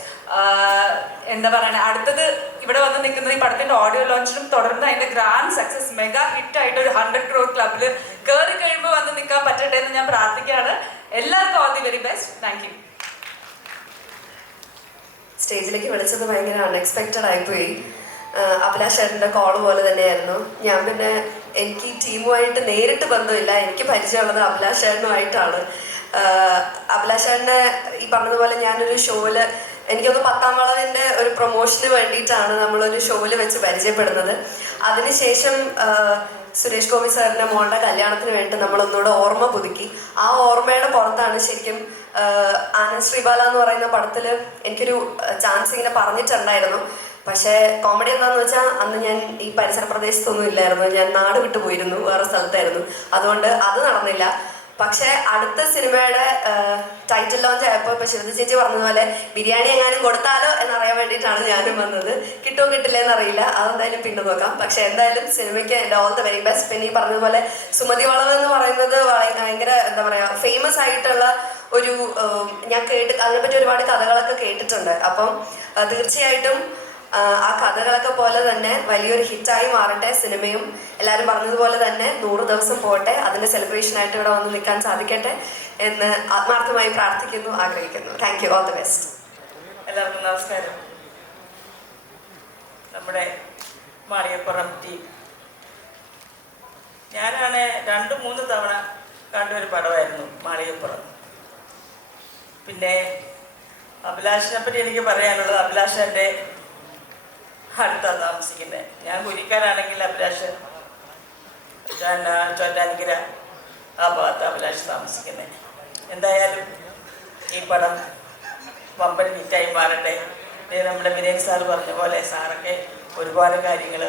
എന്താ പറയണേ, അടുത്തത് ഇവിടെ വന്ന് നിൽക്കുന്നത് ഈ പടത്തിന്റെ ഓഡിയോ ലോഞ്ചിലും തുടർന്ന് അതിന്റെ ഗ്രാൻഡ് സക്സസ് മെഗാ ഹിറ്റ് ആയിട്ട് ഒരു 100 crore ക്ലബിൽ കയറി കഴിയുമ്പോൾ വന്ന് നിൽക്കാൻ പറ്റട്ടെ എന്ന് ഞാൻ പ്രാർത്ഥിക്കുകയാണ്. എല്ലാവർക്കും all the very best. Thank you. സ്റ്റേജിലേക്ക് വിളിച്ചത് ഭയങ്കര അൺഎക്സ്പെക്റ്റഡ് ആയിപ്പോയി. അഭിലാഷ് ചേട്ടൻ്റെ കോള് പോലെ തന്നെയായിരുന്നു. ഞാൻ പിന്നെ എനിക്ക് ഈ ടീമുമായിട്ട് നേരിട്ട് ബന്ധമില്ല, എനിക്ക് പരിചയമുള്ളത് അഭിലാഷ് ചേട്ടനുമായിട്ടാണ്. അഭിലാഷ് ചേട്ടനെ ഈ പറഞ്ഞതുപോലെ ഞാനൊരു ഷോയില് എനിക്കൊന്ന് 10ാം വളവിൻ്റെ ഒരു പ്രൊമോഷന് വേണ്ടിയിട്ടാണ് നമ്മളൊരു ഷോയിൽ വെച്ച് പരിചയപ്പെടുന്നത്. അതിനുശേഷം സുരേഷ് ഗോപി സാറിൻ്റെ മോളുടെ കല്യാണത്തിന് വേണ്ടി നമ്മളൊന്നുകൂടെ ഓർമ്മ പുതുക്കി. ആ ഓർമ്മയുടെ പുറത്താണ് ശരിക്കും ആനന്ദ് ശ്രീബാല എന്ന് പറയുന്ന പടത്തിൽ എനിക്കൊരു ചാൻസ് ഇങ്ങനെ പറഞ്ഞിട്ടുണ്ടായിരുന്നു. പക്ഷേ കോമഡി എന്താണെന്ന് വെച്ചാൽ അന്ന് ഞാൻ ഈ പരിസര പ്രദേശത്തൊന്നും ഇല്ലായിരുന്നു, ഞാൻ നാട് വിട്ടു പോയിരുന്നു, വേറെ സ്ഥലത്തായിരുന്നു. അതുകൊണ്ട് അത് നടന്നില്ല. പക്ഷേ അടുത്ത സിനിമയുടെ ടൈറ്റിൽ ലോഞ്ച് ആയപ്പോൾ ഇപ്പോൾ ശിവദ ചേച്ചി പറഞ്ഞതുപോലെ ബിരിയാണി എങ്ങാനും കൊടുത്താലോ എന്നറിയാൻ വേണ്ടിയിട്ടാണ് ഞാനും വന്നത്. കിട്ടുമോ കിട്ടില്ല എന്നറിയില്ല, അതെന്തായാലും പിന്നെ നോക്കാം. പക്ഷെ എന്തായാലും സിനിമയ്ക്ക് എൻ്റെ ഓൾ ദ വെരി ബെസ്റ്റ്. പിന്നെ ഈ പറഞ്ഞതുപോലെ സുമതി വളവ് എന്ന് പറയുന്നത് ഭയങ്കര എന്താ പറയുക ഫേമസ് ആയിട്ടുള്ള ഒരു ഞാൻ അതിനെപ്പറ്റി ഒരുപാട് കഥകളൊക്കെ കേട്ടിട്ടുണ്ട്. അപ്പം തീർച്ചയായിട്ടും ആ കഥകളൊക്കെ പോലെ തന്നെ വലിയൊരു ഹിറ്റായി മാറട്ടെ സിനിമയും. എല്ലാവരും പറഞ്ഞതുപോലെ തന്നെ 100 ദിവസം പോട്ടെ, അതിൻ്റെ സെലിബ്രേഷനായിട്ട് ഇവിടെ വന്ന് നിൽക്കാൻ സാധിക്കട്ടെ എന്ന് ആത്മാർത്ഥമായി പ്രാർത്ഥിക്കുന്നു, ആഗ്രഹിക്കുന്നു. Thank you. All the best. എല്ലാവർക്കും നമസ്കാരം. നമ്മുടെ മാളികപ്പുറം ടീം, ഞാനാണ് 2-3 തവണ കണ്ടൊരു പടമായിരുന്നു മാളികപ്പുറം. പിന്നെ അഭിലാഷിനെ പറ്റി എനിക്ക് പറയാനുള്ളത്, അഭിലാഷ് എൻ്റെ അടുത്താണ് താമസിക്കുന്നത്. ഞാൻ കുരിക്കാനാണെങ്കിൽ അഭിലാഷ് ചോറ്റാനിക്കര ആ ഭാഗത്ത് അഭിലാഷ് താമസിക്കുന്നത്. എന്തായാലും ഈ പടം വമ്പൻ ഹിറ്റായി മാറട്ടെ. നമ്മുടെ വിനയൻ സാർ പറഞ്ഞ പോലെ സാറൊക്കെ ഒരുപാട് കാര്യങ്ങൾ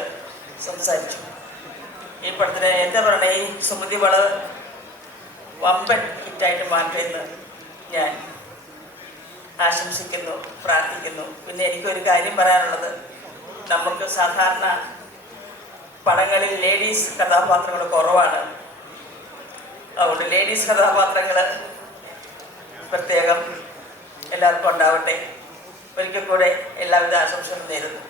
സംസാരിച്ചു. ഈ പടത്തിന് എന്താ പറയണേ, ഈ സുമതി വളവ് വമ്പൻ ഹിറ്റായിട്ട് മാറട്ടെ എന്ന് ഞാൻ ആശംസിക്കുന്നു, പ്രാർത്ഥിക്കുന്നു. പിന്നെ എനിക്കൊരു കാര്യം പറയാനുള്ളത്, നമുക്ക് സാധാരണ പടങ്ങളിൽ ലേഡീസ് കഥാപാത്രങ്ങൾ കുറവാണ്. അതുകൊണ്ട് ലേഡീസ് കഥാപാത്രങ്ങൾ പ്രത്യേകം എല്ലാവർക്കും ഉണ്ടാവട്ടെ. ഒരിക്കൽ കൂടെ എല്ലാവിധ ആശംസകളും നേരുന്നു.